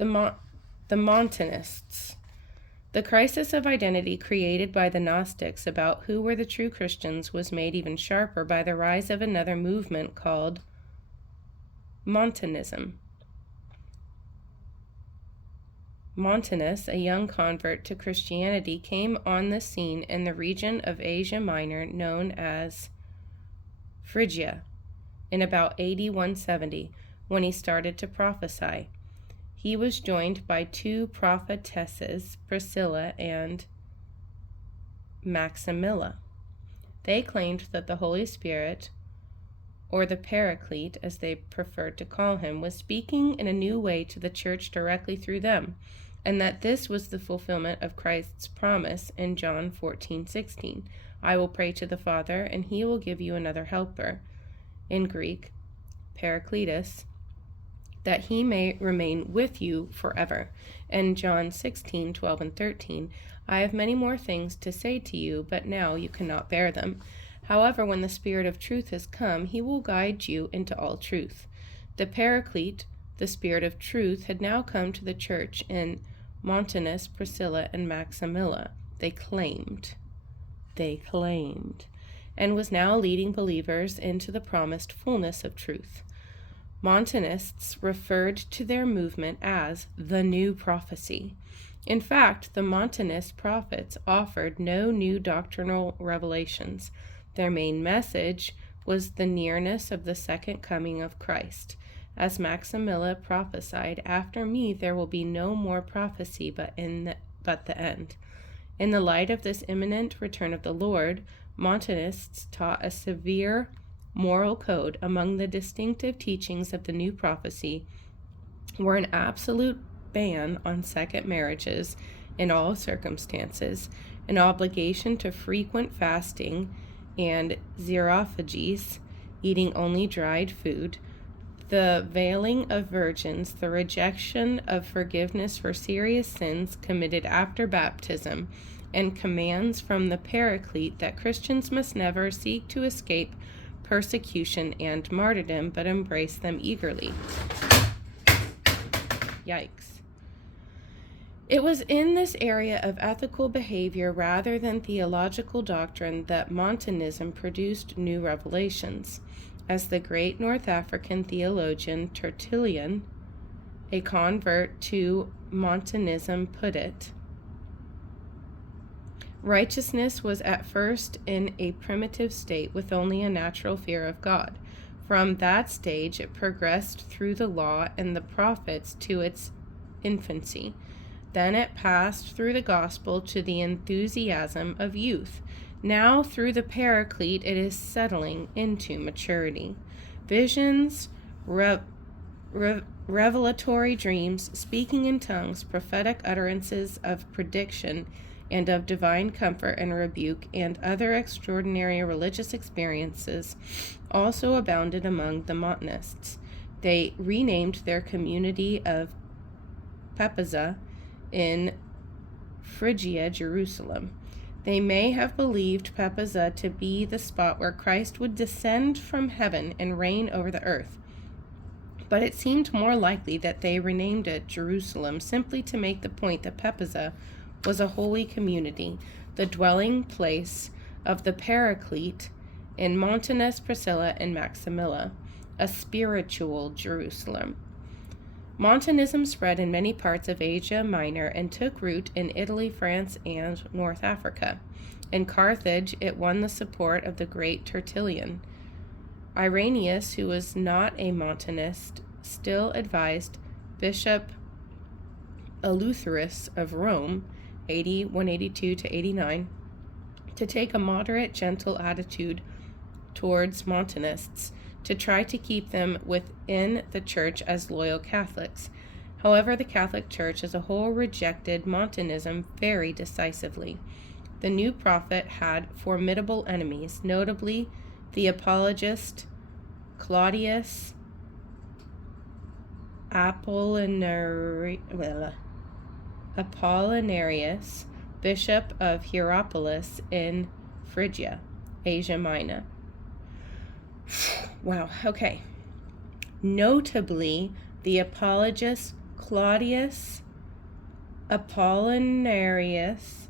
The Montanists. The crisis of identity created by the Gnostics about who were the true Christians was made even sharper by the rise of another movement called Montanism. Montanus, a young convert to Christianity, came on the scene in the region of Asia Minor known as Phrygia in about AD 170 when he started to prophesy. He was joined by two prophetesses, Priscilla and Maximilla. They claimed that the Holy Spirit, or the Paraclete as they preferred to call him, was speaking in a new way to the church directly through them, and that this was the fulfillment of Christ's promise in John 14:16. I will pray to the Father, and he will give you another helper, in Greek, Paracletus, that he may remain with you forever. And John 16:12 and 13, I have many more things to say to you, but now you cannot bear them. However, when the Spirit of truth has come, he will guide you into all truth. The Paraclete, the Spirit of truth, had now come to the church in Montanus, Priscilla, and Maximilla. They claimed, and was now leading believers into the promised fullness of truth. Montanists referred to their movement as the New Prophecy. In fact, the Montanist prophets offered no new doctrinal revelations. Their main message was the nearness of the second coming of Christ. As Maximilla prophesied, after me there will be no more prophecy but the end. In the light of this imminent return of the Lord, Montanists taught a severe moral code. Among the distinctive teachings of the New Prophecy were an absolute ban on second marriages in all circumstances, an obligation to frequent fasting and xerophagies, eating only dried food, the veiling of virgins, the rejection of forgiveness for serious sins committed after baptism, and commands from the Paraclete that Christians must never seek to escape persecution and martyrdom, but embrace them eagerly. Yikes. It was in this area of ethical behavior rather than theological doctrine that Montanism produced new revelations. As the great North African theologian Tertullian, a convert to Montanism, put it, righteousness was at first in a primitive state with only a natural fear of God. From that stage it progressed through the law and the prophets to its infancy. Then it passed through the gospel to the enthusiasm of youth. Now through the Paraclete it is settling into maturity. Visions, revelatory dreams, speaking in tongues, prophetic utterances of prediction and of divine comfort and rebuke, and other extraordinary religious experiences also abounded among the Montanists. They renamed their community of Pepasa in Phrygia, Jerusalem. They may have believed Pepasa to be the spot where Christ would descend from heaven and reign over the earth, but it seemed more likely that they renamed it Jerusalem simply to make the point that Pepasa was a holy community, the dwelling place of the Paraclete in Montanus, Priscilla, and Maximilla, a spiritual Jerusalem. Montanism spread in many parts of Asia Minor and took root in Italy, France, and North Africa. In Carthage, it won the support of the great Tertullian. Irenaeus, who was not a Montanist, still advised Bishop Eleutherus of Rome, AD 182 to 89, to take a moderate, gentle attitude towards Montanists, to try to keep them within the church as loyal Catholics. However, the Catholic Church as a whole rejected Montanism very decisively. The new prophet had formidable enemies, notably the apologist Claudius Apollinarius, bishop of Hierapolis in Phrygia, Asia Minor. Wow, okay. Notably, the apologist Claudius Apollinarius,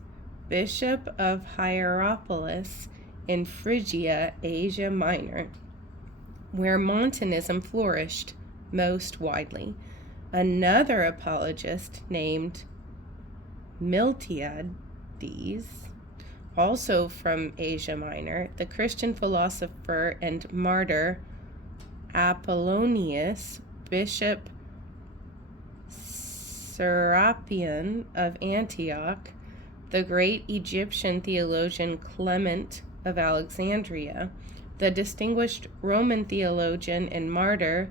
bishop of Hierapolis in Phrygia, Asia Minor, where Montanism flourished most widely. Another apologist named Miltiades, also from Asia Minor, the Christian philosopher and martyr Apollonius, Bishop Serapion of Antioch, the great Egyptian theologian Clement of Alexandria, the distinguished Roman theologian and martyr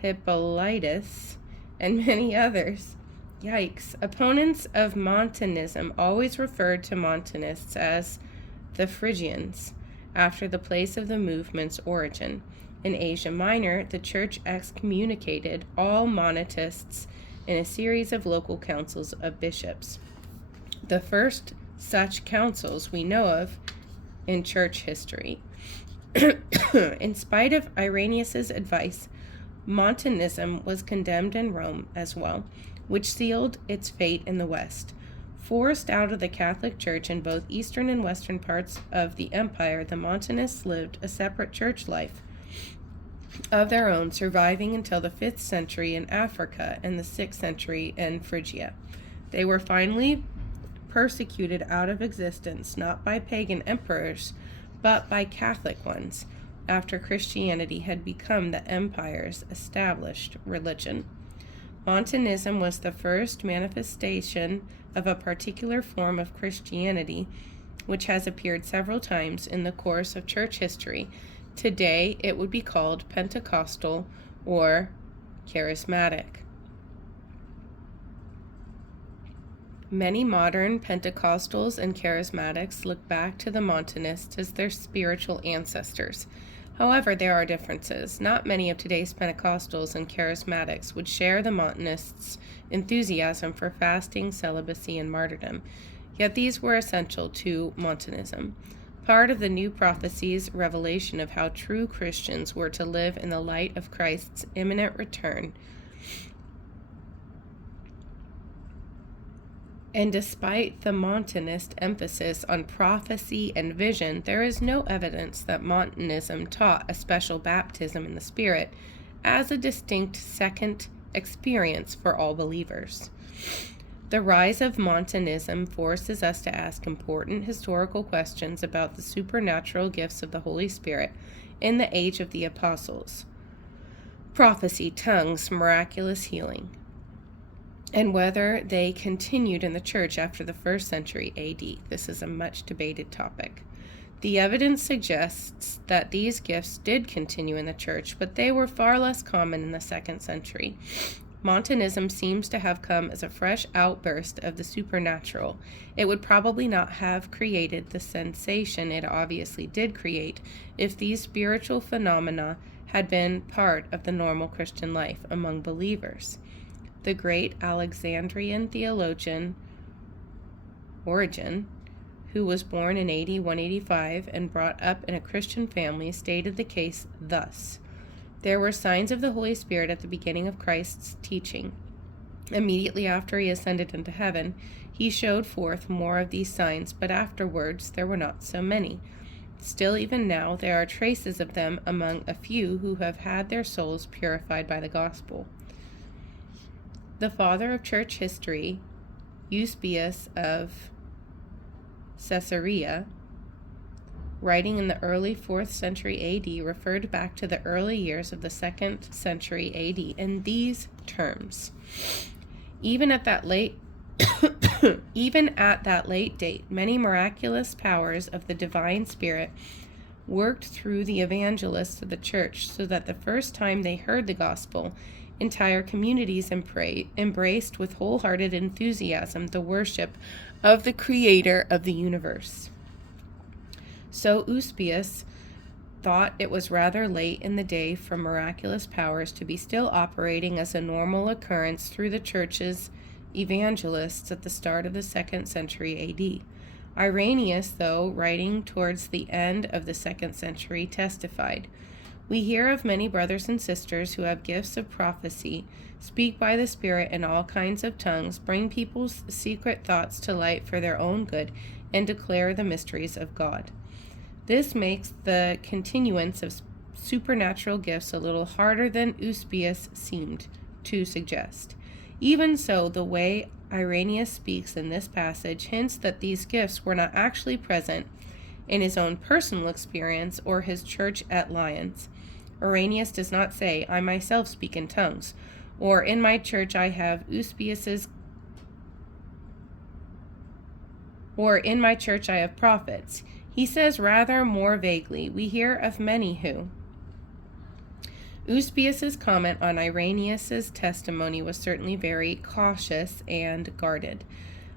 Hippolytus, and many others. Yikes. Opponents of Montanism always referred to Montanists as the Phrygians, after the place of the movement's origin. In Asia Minor, the church excommunicated all Monatists in a series of local councils of bishops. The first such councils we know of in church history. In spite of Irenaeus' advice, Montanism was condemned in Rome as well, which sealed its fate in the West. Forced out of the Catholic Church in both eastern and western parts of the empire, the Montanists lived a separate church life of their own, surviving until the 5th century in Africa and the 6th century in Phrygia. They were finally persecuted out of existence, not by pagan emperors, but by Catholic ones, after Christianity had become the empire's established religion. Montanism was the first manifestation of a particular form of Christianity, which has appeared several times in the course of church history. Today, it would be called Pentecostal or Charismatic. Many modern Pentecostals and Charismatics look back to the Montanists as their spiritual ancestors. However, there are differences. Not many of today's Pentecostals and Charismatics would share the Montanists' enthusiasm for fasting, celibacy, and martyrdom, yet these were essential to Montanism. Part of the new prophecy's revelation of how true Christians were to live in the light of Christ's imminent return. And despite the Montanist emphasis on prophecy and vision, there is no evidence that Montanism taught a special baptism in the Spirit as a distinct second experience for all believers. The rise of Montanism forces us to ask important historical questions about the supernatural gifts of the Holy Spirit in the age of the apostles: prophecy, tongues, miraculous healing, and whether they continued in the church after the 1st century AD. This is a much debated topic. The evidence suggests that these gifts did continue in the church, but they were far less common in the 2nd century. Montanism seems to have come as a fresh outburst of the supernatural. It would probably not have created the sensation it obviously did create if these spiritual phenomena had been part of the normal Christian life among believers. The great Alexandrian theologian Origen, who was born in AD 185 and brought up in a Christian family, stated the case thus: there were signs of the Holy Spirit at the beginning of Christ's teaching. Immediately after he ascended into heaven, he showed forth more of these signs, but afterwards there were not so many. Still, even now, there are traces of them among a few who have had their souls purified by the gospel. The father of church history, Eusebius of Caesarea, writing in the early 4th century AD, referred back to the early years of the 2nd century AD in these terms: even at that late date, many miraculous powers of the divine Spirit worked through the evangelists of the church, so that the first time they heard the gospel, entire communities embraced with wholehearted enthusiasm the worship of the Creator of the universe. So Eusebius thought it was rather late in the day for miraculous powers to be still operating as a normal occurrence through the church's evangelists at the start of the 2nd century AD. Irenaeus, though, writing towards the end of the 2nd century, testified, We hear of many brothers and sisters who have gifts of prophecy, speak by the Spirit in all kinds of tongues, bring people's secret thoughts to light for their own good, and declare the mysteries of God. This makes the continuance of supernatural gifts a little harder than Eusebius seemed to suggest. Even so, the way Irenaeus speaks in this passage hints that these gifts were not actually present in his own personal experience or his church at Lyons. Irenaeus does not say, I myself speak in tongues, or in my church I have Eusebius's, or in my church I have prophets. He says rather more vaguely, we hear of many who. Eusebius's comment on Irenaeus's testimony was certainly very cautious and guarded.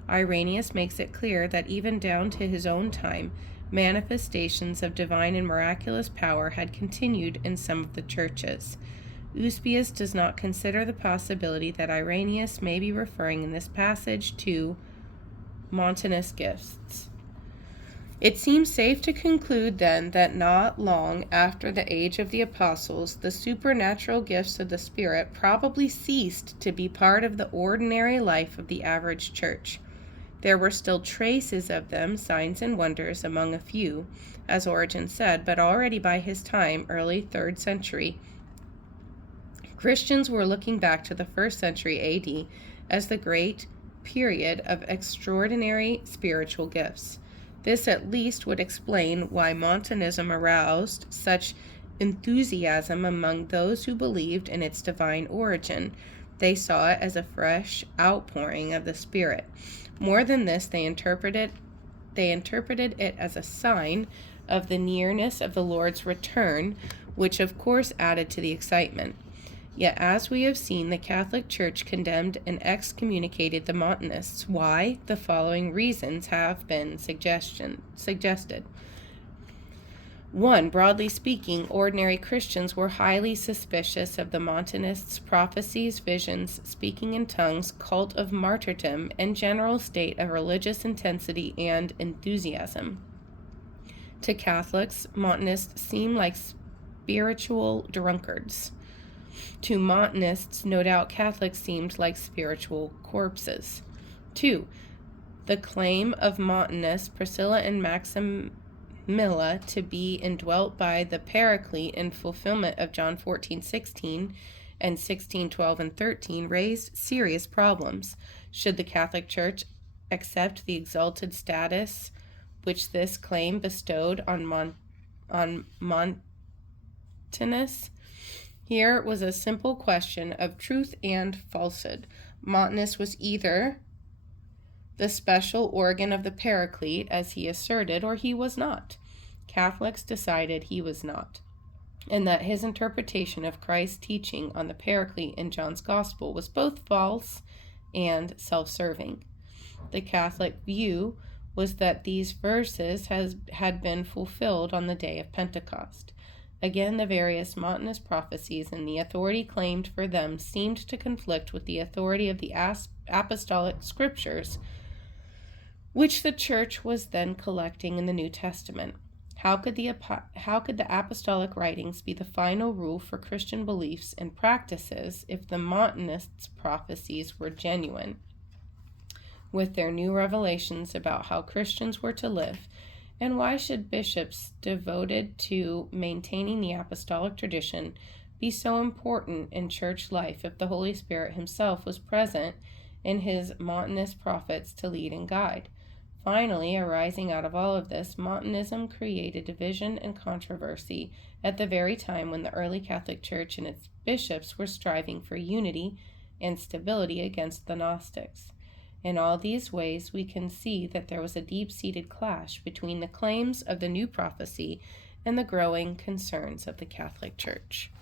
Irenaeus makes it clear that even down to his own time, manifestations of divine and miraculous power had continued in some of the churches. Eusebius does not consider the possibility that Irenaeus may be referring in this passage to Montanus gifts. It seems safe to conclude then that not long after the age of the apostles, the supernatural gifts of the Spirit probably ceased to be part of the ordinary life of the average church. There were still traces of them, signs and wonders, among a few, as Origen said, but already by his time, early 3rd century, Christians were looking back to the 1st century AD as the great period of extraordinary spiritual gifts. This at least would explain why Montanism aroused such enthusiasm among those who believed in its divine origin. They saw it as a fresh outpouring of the Spirit. More than this, they interpreted it as a sign of the nearness of the Lord's return, which of course added to the excitement. Yet, as we have seen, the Catholic Church condemned and excommunicated the Montanists. Why? The following reasons have been suggested. 1. Broadly speaking, ordinary Christians were highly suspicious of the Montanists' prophecies, visions, speaking in tongues, cult of martyrdom, and general state of religious intensity and enthusiasm. To Catholics, Montanists seem like spiritual drunkards. To Montanists, no doubt Catholics seemed like spiritual corpses. 2. The claim of Montanus, Priscilla and Maximilla, to be indwelt by the Paraclete in fulfillment of John 14:16 and 16:12 and 13 raised serious problems. Should the Catholic Church accept the exalted status which this claim bestowed on Montanus? Here was a simple question of truth and falsehood. Montanus was either the special organ of the Paraclete, as he asserted, or he was not. Catholics decided he was not, and that his interpretation of Christ's teaching on the Paraclete in John's Gospel was both false and self-serving. The Catholic view was that these verses had been fulfilled on the day of Pentecost. Again, the various Montanist prophecies and the authority claimed for them seemed to conflict with the authority of the apostolic scriptures, which the Church was then collecting in the New Testament. How could the apostolic writings be the final rule for Christian beliefs and practices if the Montanists' prophecies were genuine? With their new revelations about how Christians were to live, and why should bishops devoted to maintaining the apostolic tradition be so important in church life if the Holy Spirit himself was present in his Montanist prophets to lead and guide? Finally, arising out of all of this, Montanism created division and controversy at the very time when the early Catholic Church and its bishops were striving for unity and stability against the Gnostics. In all these ways, we can see that there was a deep-seated clash between the claims of the new prophecy and the growing concerns of the Catholic Church.